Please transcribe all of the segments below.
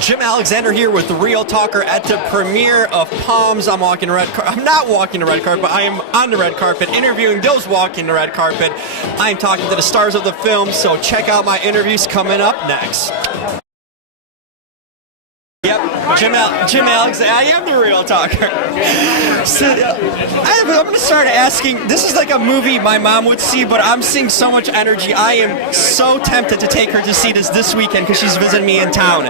Jim Alexander here with the Real Talker at the premiere of Poms. I'm walking the red carpet. I'm not walking the red carpet, but I am on the red carpet interviewing those walking the red carpet. I am talking to the stars of the film, so check out my interviews coming up next. Yep, Jim Alexander. I am the Real Talker. So, I'm going to start asking. This is like a movie my mom would see, but I'm seeing so much energy. I am so tempted to take her to see this weekend because she's visiting me in town.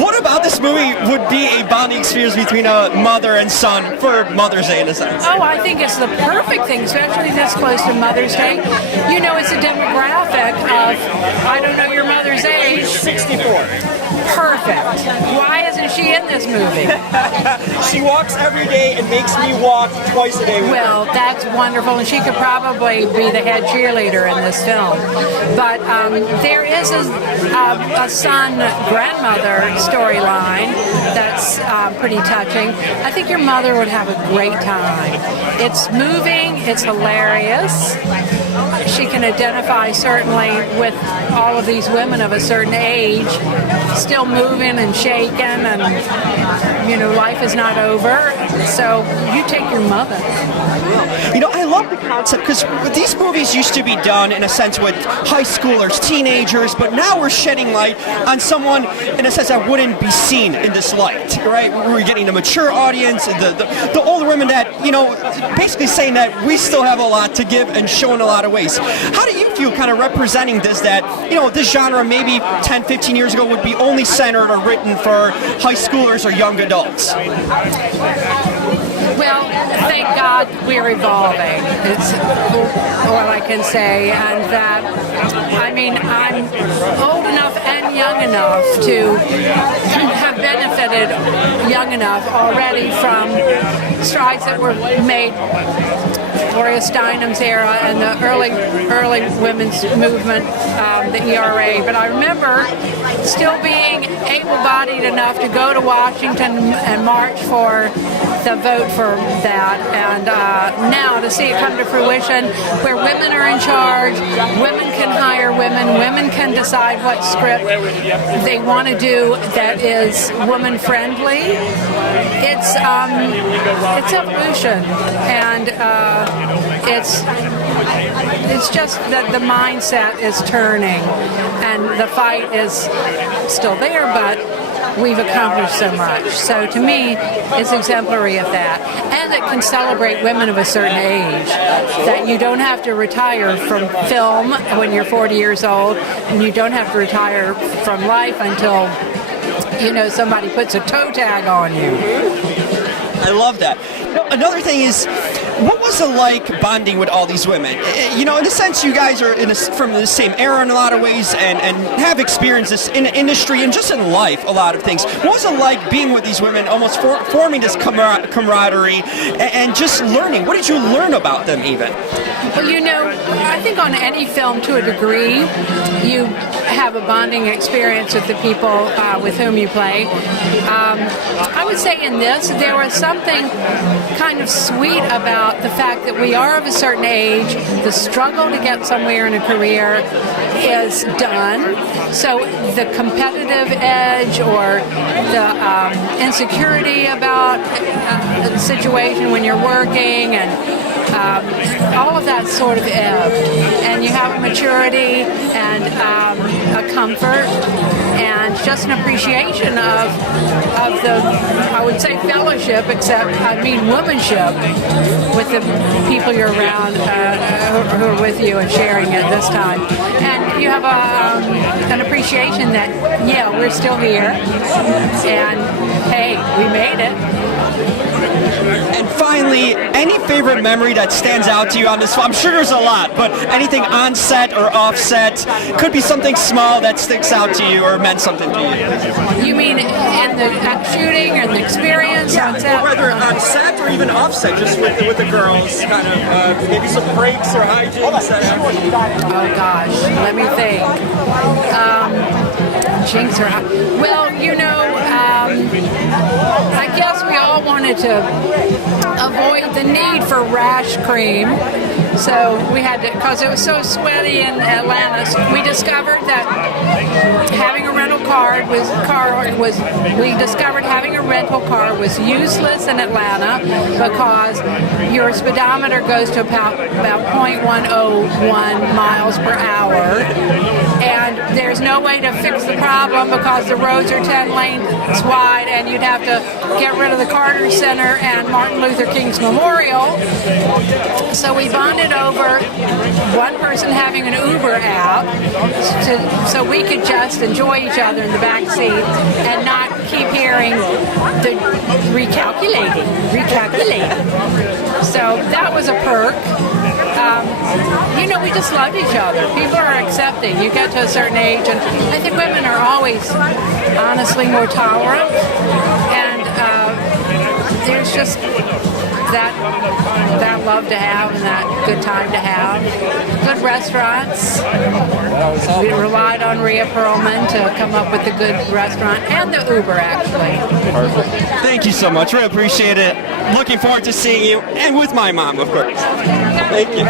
What about this movie would be a bonding experience between a mother and son for Mother's Day in a sense? Oh, I think it's the perfect thing, especially this close to Mother's Day. You know, it's a demographic of, I don't know your mother's age. 64. Perfect. Why isn't she in this movie? She walks every day and makes me walk twice a day with her. Well, that's wonderful, and she could probably be the head cheerleader in this film. But there is a son-grandmother storyline that's pretty touching. I think your mother would have a great time. It's moving, it's hilarious. She can identify certainly with all of these women of a certain age, still moving and shaking, and you know, life is not over. So you take your mother. You know, I love the concept because these movies used to be done in a sense with high schoolers, teenagers, but now we're shedding light on someone in a sense that wouldn't be seen in this light, right? We're getting the mature audience, the older women that, you know, basically saying that we still have a lot to give and show in a lot of ways. How do you feel kind of representing this, that, you know, this genre maybe 10, 15 years ago would be only centered or written for high schoolers or young adults? Well, thank God we're evolving. It's all I can say. And that, I mean, I'm old enough and young enough to have benefited young enough already from strides that were made Gloria Steinem's era and the early women's movement, the ERA. But I remember still being able-bodied enough to go to Washington and march for the vote for that, and now to see it come to fruition where women are in charge, women can hire women can decide what script they want to do that is woman-friendly. It's evolution, and it's just that the mindset is turning, and the fight is still there, but we've accomplished so much. So to me, it's exemplary of that. And it can celebrate women of a certain age, that you don't have to retire from film when you're 40 years old, and you don't have to retire from life until, you know, somebody puts a toe tag on you. I love that. Another thing is, what was it like bonding with all these women? You know, in a sense, you guys are from the same era in a lot of ways and have experienced this in the industry and just in life, a lot of things. What was it like being with these women, almost forming this camaraderie and just learning? What did you learn about them even? Well, you know, I think on any film to a degree, you have a bonding experience with the people with whom you play. I would say in this, there was something kind of sweet about the fact that we are of a certain age, the struggle to get somewhere in a career is done, so the competitive edge or the insecurity about the situation when you're working and all of that sort of ebbed, and you have a maturity and a comfort and just an appreciation of the, I would say, fellowship, except I mean womanship, with the people you're around who are with you and sharing it this time. And you have an appreciation that, yeah, we're still here, and hey, we made it. And finally, any favorite memory that stands out to you on this film? I'm sure there's a lot, but anything on set or off set? Could be something small that sticks out to you or meant something to you. You mean in the shooting or the experience on set? Whether on set or even off set, just with the girls, kind of maybe some breaks or hijinks. Oh gosh, let me think. Jinx or well, you know, I guess we all wanted to avoid the need for rash cream, so we had to, because it was so sweaty in Atlanta. So we discovered that having a rental car we discovered having a rental car was useless in Atlanta because your speedometer goes to about 0.101 miles per hour, and there's no way to fix the problem because the roads are 10 lanes wide, and you'd have to get rid of the Carter Center and Martin Luther King's Memorial. So we bonded over one person having an Uber app so we could just enjoy each other in the back seat and not keep hearing the recalculating. So that was a perk. We just loved each other. People are accepting. You get to a certain age, and I think women are always honestly more tolerant, and there's just that love to have and that good time to have. Good restaurants. We relied on Rhea Perlman to come up with a good restaurant, and the Uber, actually. Perfect. Thank you so much. I appreciate it. Looking forward to seeing you, and with my mom, of course. Thank you.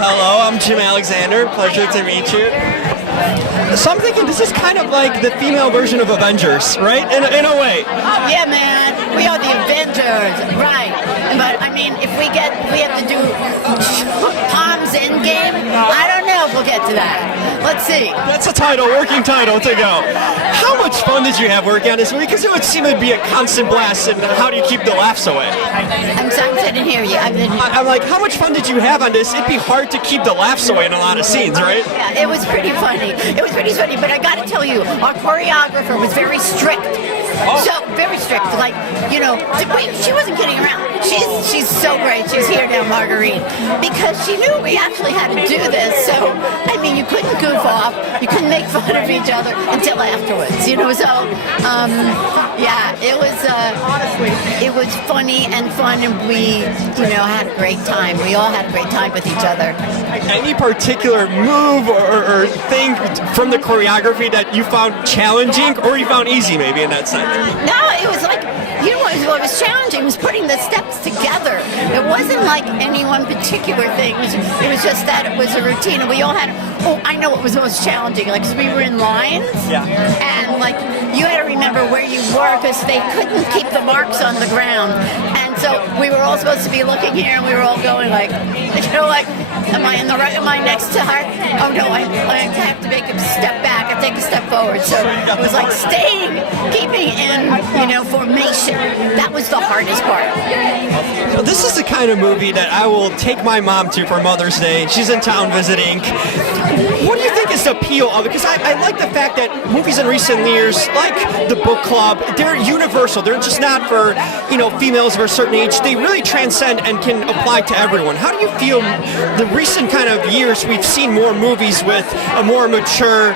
Hello, I'm Jim Alexander. Pleasure to meet you. So I'm thinking this is kind of like the female version of Avengers, right? In a way. Yeah, man. We are the Avengers, right? But I mean, if we have to do Poms Endgame, I don't know if we'll get to that. Let's see. That's a working title to go. How much fun did you have working on this movie? Because it would seem to be a constant blast, and how do you keep the laughs away? I'm sorry, I didn't hear you. I'm like, how much fun did you have on this? It'd be hard to keep the laughs away in a lot of scenes, right? Yeah, it was pretty funny. But I got to tell you, our choreographer was very strict. So very strict, like, she wasn't kidding around. She's so great. She's here now, Marguerite, because she knew we actually had to do this. So I mean, you couldn't goof off, you couldn't make fun of each other until afterwards. So yeah, it was funny and fun, and we had a great time. We all had a great time with each other. Any particular move or thing from the choreography that you found challenging, or you found easy, maybe, in that sense? No, it was like, what was challenging was putting the steps together. It wasn't like any one particular thing. It was just that it was a routine, and we all had. Oh, I know what was most challenging. Like, 'cause we were in lines, and like you had to remember where you were because they couldn't keep the marks on the ground, and so we were all supposed to be looking here, and we were all going like, am I in the right? Am I next to her? Oh no, I have to make a step back and take a step forward. So it was like keeping in, formation. That was the hardest part. Well, this is the kind of movie that I will take my mom to for Mother's Day. She's in town visiting. What do you think is the appeal of it? Because I like the fact that movies in recent years, like the book club, they're universal. They're just not for, females of a certain age. They really transcend and can apply to everyone. How do you feel the recent kind of years we've seen more movies with a more mature,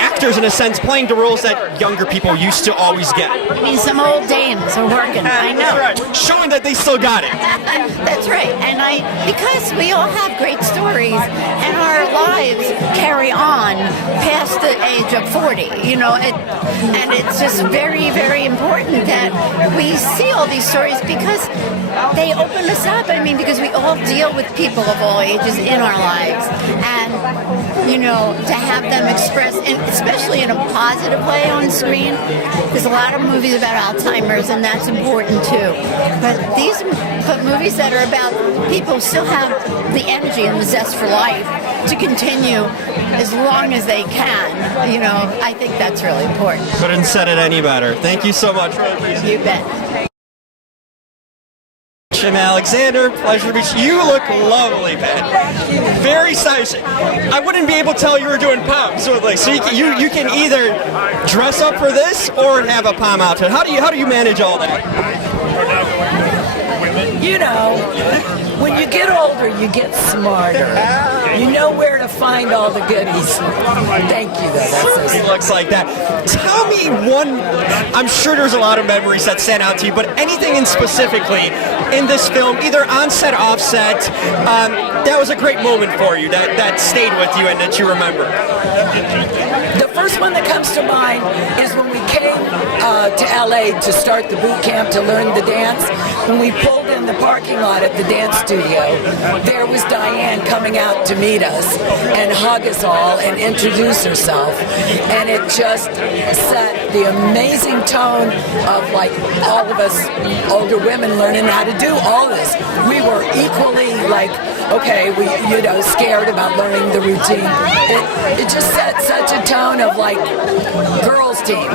actors in a sense playing the roles that younger people used to always get? I mean, some old dames are working. I know. Right. Showing that they still got it. That's right. And because we all have great stories, and our lives carry on past the age of 40, and it's just very, very important that we see all these stories because they open us up. I mean, because we all deal with people of all ages in our lives, and to have them express, and especially in a positive way on screen. There's a lot of movies about Alzheimer's, and that's important too. But movies that are about people still have the energy and the zest for life to continue as long as they can. I think that's really important. Couldn't said it any better. Thank you so much. You bet. Jim Alexander, pleasure to meet you. You look lovely, man. Very stylish. I wouldn't be able to tell you were doing Poms. So you can either dress up for this or have a Pom outfit. How do you manage all that? When you get older, you get smarter. You know where to find all the goodies. Thank you, though. That's It looks like that. Tell me one, I'm sure there's a lot of memories that stand out to you, but anything in specifically in this film, either on set, off set, that was a great moment for you, that stayed with you and that you remember? The first one that comes to mind is when we came to LA to start the boot camp to learn the dance. When we pulled in the parking lot at the dance studio, there was Diane coming out to meet us and hug us all and introduce herself. And it just set the amazing tone of like all of us older women learning how to do all this. We were equally like, okay, we scared about learning the routine. It just set such a tone of like girls team.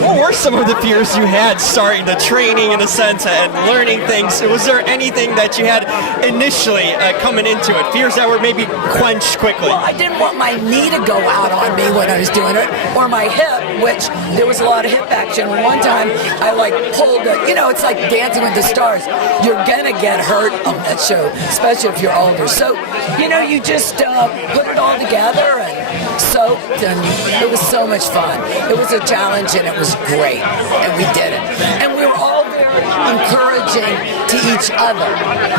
What were some of the fears you had starting the training in a sense and learning things? Was there anything that you had initially coming into it? Fears that were maybe quenched quickly? Well, I didn't want my knee to go out on me when I was doing it, or my hip, which there was a lot of hip action. One time I like pulled it's like Dancing with the Stars. You're gonna get hurt on that show, especially if you're older. So, you just put it all together and soaked, and it was so much fun. It was a challenge, and it was great, and we did it. And we were all very encouraging to each other,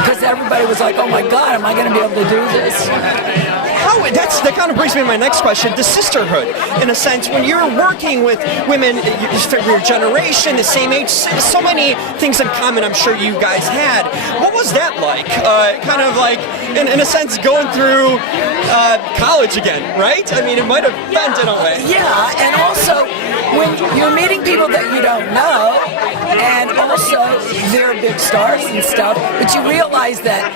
because everybody was like, oh my God, am I going to be able to do this? That kind of brings me to my next question, the sisterhood, in a sense. When you're working with women, your generation, the same age, so many things in common I'm sure you guys had. What was that like? Kind of like, in a sense, going through college again, right? I mean, it might have been in a way. Yeah, and also, when you're meeting people that you don't know, and also they're big stars and stuff, but you realize that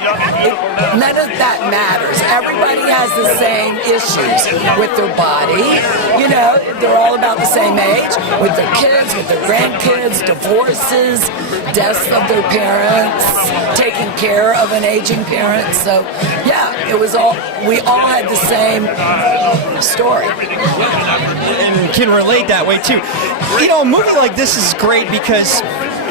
none of that matters. Everybody has the same issues with their body. They're all about the same age, with their kids, with their grandkids, divorces, deaths of their parents, taking care of an aging parent. So, yeah, we all had the same story. And can relate that way too. A movie like this is great because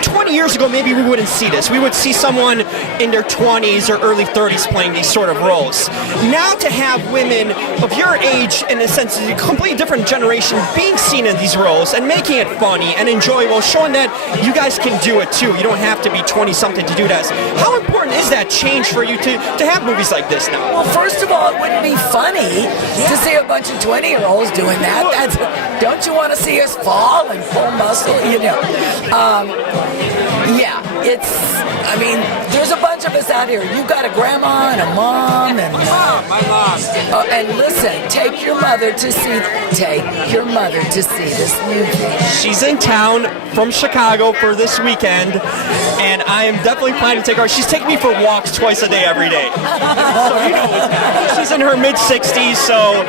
20 years ago, maybe we wouldn't see this. We would see someone in their 20s or early 30s playing these sort of roles. Now to have women of your age, in a sense, a completely different generation, being seen in these roles and making it funny and enjoyable, showing that you guys can do it too. You don't have to be 20-something to do this. How important is that change for you to have movies like this now? Well, first of all, it wouldn't be funny to see a bunch of 20-year-olds doing that. Don't you want to see us fall and pull muscle? There's a bunch of us out here. You've got a grandma and a mom and my mom. And listen, take your mother to see this movie. She's in town from Chicago for this weekend, and I am definitely planning to take her. She's taking me for walks twice a day every day. So she's in her mid-60s, so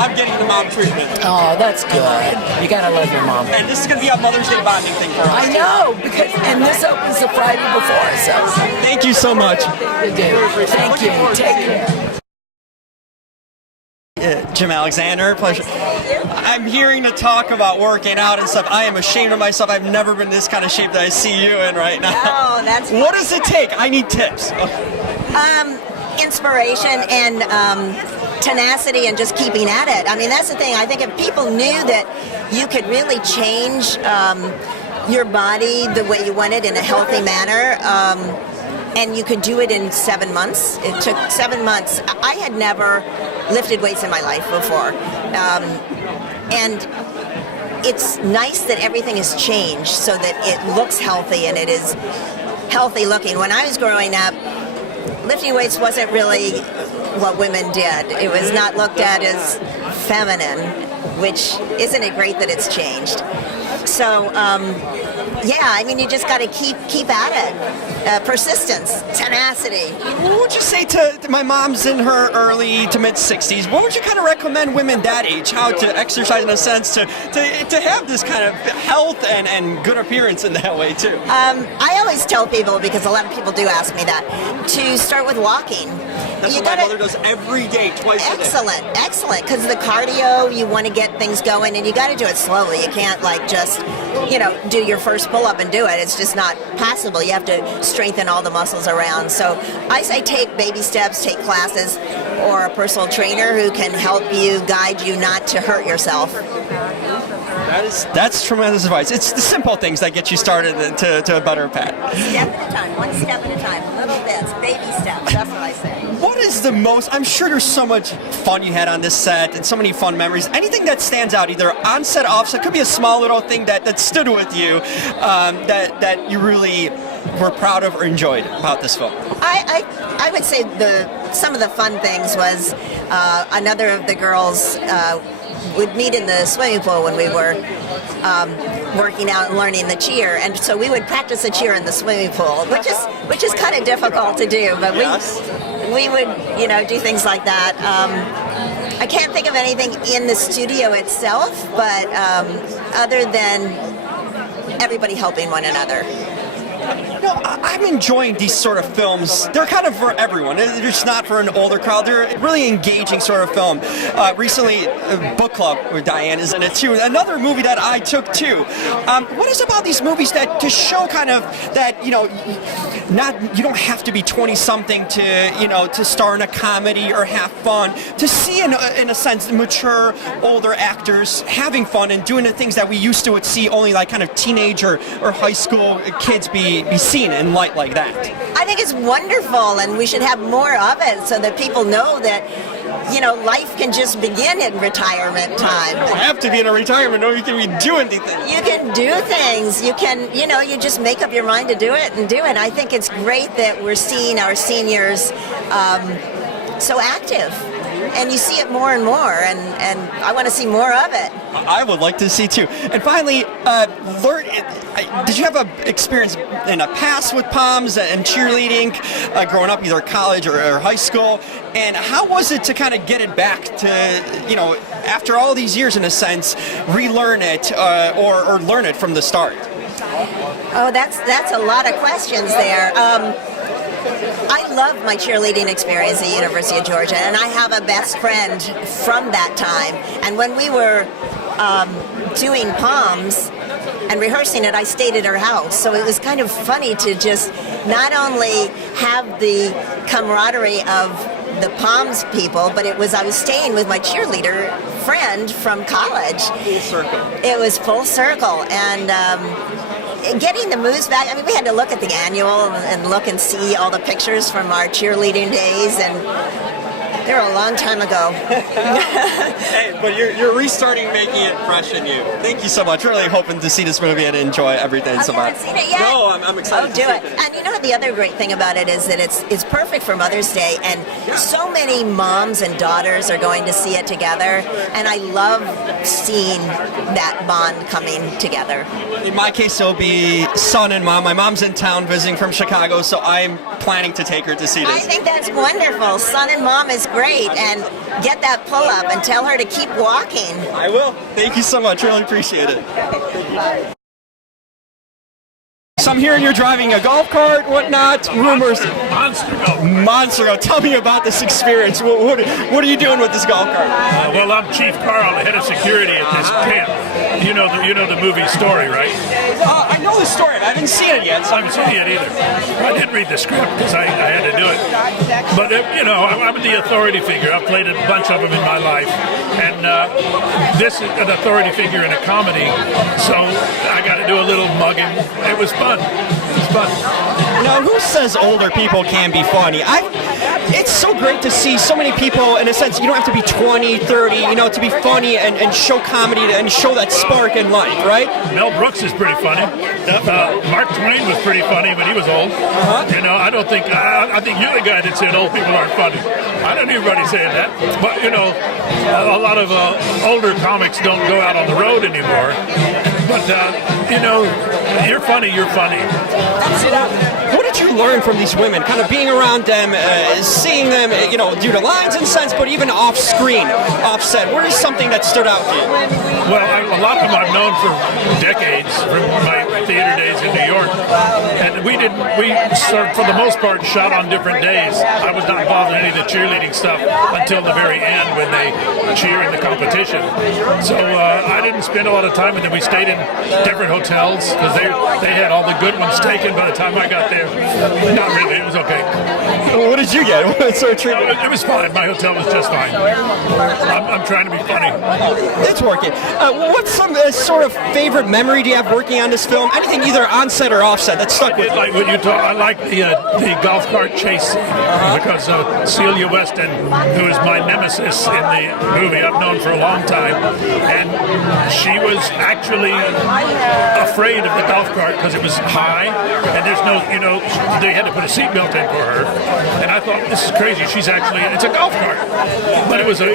I'm getting the mom treatment. Oh, that's good. You gotta love your mom. And this is gonna be a Mother's Day bonding thing for us. I know, and this opens the Friday before, so. Thank you so much. Thank you. Take care. Jim Alexander, pleasure. I'm hearing the talk about working out and stuff. I am ashamed of myself. I've never been this kind of shape that I see you in right now. Oh, that's what does it take? I need tips. Inspiration and tenacity and just keeping at it. I mean, that's the thing. I think if people knew that you could really change your body the way you want it in a healthy manner, and you could do it in 7 months. It took 7 months. I had never lifted weights in my life before. And it's nice that everything has changed so that it looks healthy and it is healthy looking. When I was growing up, lifting weights wasn't really what women did. It was not looked at as feminine, which isn't it great that it's changed? So, you just got to keep at it. Persistence, tenacity. What would you say to my mom's in her early to mid 60s? What would you kind of recommend women that age? How to exercise in a sense to have this kind of health and good appearance in that way too? I always tell people, because a lot of people do ask me that, to start with walking. That's what my mother does every day, twice a day. Excellent. Because the cardio, you want to get things going, and you got to do it slowly. You can't just, do your first pull-up and do it. It's just not possible. You have to strengthen all the muscles around. So I say take baby steps, take classes, or a personal trainer who can help you, guide you not to hurt yourself. That's tremendous advice. It's the simple things that get you started to a better path. Step at a time, one step at a time, little bits, baby steps. That's what I say. What what is the most? I'm sure there's so much fun you had on this set and so many fun memories. Anything that stands out, either on set, off set, could be a small little thing that stood with you, that you really were proud of or enjoyed about this film. I would say some of the fun things was another of the girls would meet in the swimming pool when we were working out and learning the cheer, and so we would practice the cheer in the swimming pool, which is kind of difficult to do, but we would do things like that. I can't think of anything in the studio itself, but other than everybody helping one another. No, I'm enjoying these sort of films. They're kind of for everyone. They're just not for an older crowd. They're a really engaging sort of film. Recently, Book Club with Diane is in it too. Another movie that I took too. What is about these movies that to show kind of that you don't have to be 20 something to star in a comedy or have fun. To see in a sense mature older actors having fun and doing the things that we used to would see only like kind of teenager or high school kids be seen in light like that. I think it's wonderful, and we should have more of it so that people know that life can just begin in retirement time. You don't have to be in a retirement, no, you can be doing things. You can do things. You can, you just make up your mind to do it and do it. I think it's great that we're seeing our seniors so active. And you see it more and more, and I want to see more of it. I would like to see too. And finally, did you have an experience in a past with Poms and cheerleading, growing up, either college or high school? And how was it to kind of get it back to, after all these years, in a sense, relearn it or learn it from the start? Oh, that's a lot of questions there. I love my cheerleading experience at the University of Georgia, and I have a best friend from that time. And when we were doing Poms and rehearsing it, I stayed at her house. So it was kind of funny to just not only have the camaraderie of the Poms people, but I was staying with my cheerleader friend from college. Full circle. It was full circle, and getting the moves back. I mean, we had to look at the annual and look and see all the pictures from our cheerleading days, and they're a long time ago. Hey, but you're restarting, making it fresh in you. Thank you so much. Really hoping to see this movie and enjoy everything. You haven't seen it yet? No, I'm excited. Oh, do it. And the other great thing about it is that it's perfect for Mother's Day, and so many moms and daughters are going to see it together, and I love seeing that bond coming together. In my case, it'll be son and mom. My mom's in town visiting from Chicago, so I'm planning to take her to see this. I think that's wonderful. Son and mom is great, and get that pull-up and tell her to keep walking. I will. Thank you so much. Really appreciate it. So I'm hearing you're driving a golf cart, whatnot, rumors. Monster Golf. Tell me about this experience. What are you doing with this golf cart? Well, I'm Chief Carl, the head of security at this camp. You know the movie Story, right? I know the story. I haven't seen it yet. I haven't seen it either. I did read the script because I had to do it. But, I'm the authority figure. I've played a bunch of them in my life. And this is an authority figure in a comedy, so I got to do a little mugging. It was fun. It was fun. Now, who says older people can be funny? It's so great to see so many people, in a sense, you don't have to be 20, 30, to be funny and show comedy and show that spark in life, right? Mel Brooks is pretty funny. Mark Twain was pretty funny when he was old. I don't think, I think you're the guy that said old people aren't funny. I don't hear anybody saying that. But, a lot of older comics don't go out on the road anymore. But, you're funny, you're funny. What did you learn from these women? Kind of being around them, seeing them, do the lines and sense, but even off screen, offset. What is something that stood out to you? Well, a lot of them I've known for decades from my theater days in New York. And we sort of, for the most part, shot on different days. I was not involved in any of the cheerleading stuff until the very end when they cheer in the competition. So I didn't spend a lot of time with them. We stayed in different hotels because they had all the good ones taken by the time I got there. Not really, it was okay. What did you get? What sort of treatment? It was fine. My hotel was just fine. I'm trying to be funny. It's working. What's some sort of favorite memory do you have working on this film? anything either on set or off set that stuck with you? Like when you talk, I like the golf cart chase scene because Celia Weston, who is my nemesis in the movie, I've known for a long time, and she was actually afraid of the golf cart because it was high, and there's no, they had to put a seatbelt in for her, and I thought, this is crazy. It's a golf cart, but it was a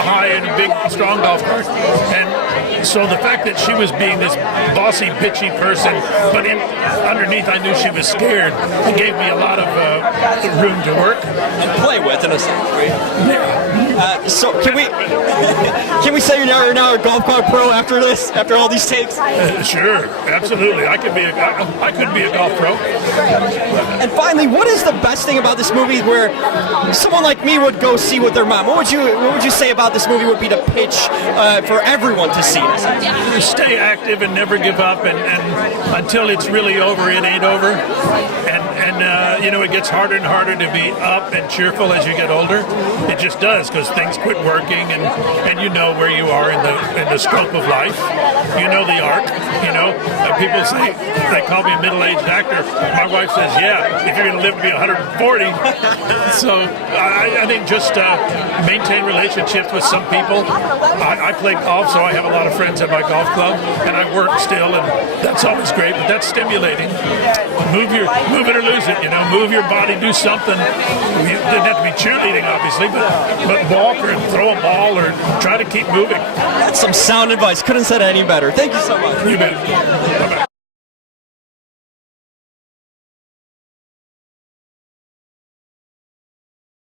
high and big, strong golf cart, and so the fact that she was being this bossy, bitchy person, but underneath I knew she was scared. It gave me a lot of room to work And play with, in a sense, right? Yeah. So can we say you're now a golf cart pro after this, after all these takes? Sure, absolutely. I could be a golf pro. And finally, what is the best thing about this movie where someone like me would go see with their mom? What would you say about this movie would be the pitch for everyone to see? Stay active and never give up, and until it's really over, it ain't over. And it gets harder and harder to be up and cheerful as you get older. It just does, because things quit working, and you know where you are in the scope of life. You know the arc. People say they call me a middle-aged actor. My wife says, yeah, if you're going to live to be 140. So I think just maintain relationships with some people. I play golf, so I have a lot of friends at my golf club, and I work still, and that's always great. But that's stimulating. Move it or lose it. Move your body, do something. You didn't have to be cheerleading, obviously, but walk or throw a ball or try to keep moving. That's some sound advice. Couldn't have said it any better. Thank you so much. You bet. Bye-bye.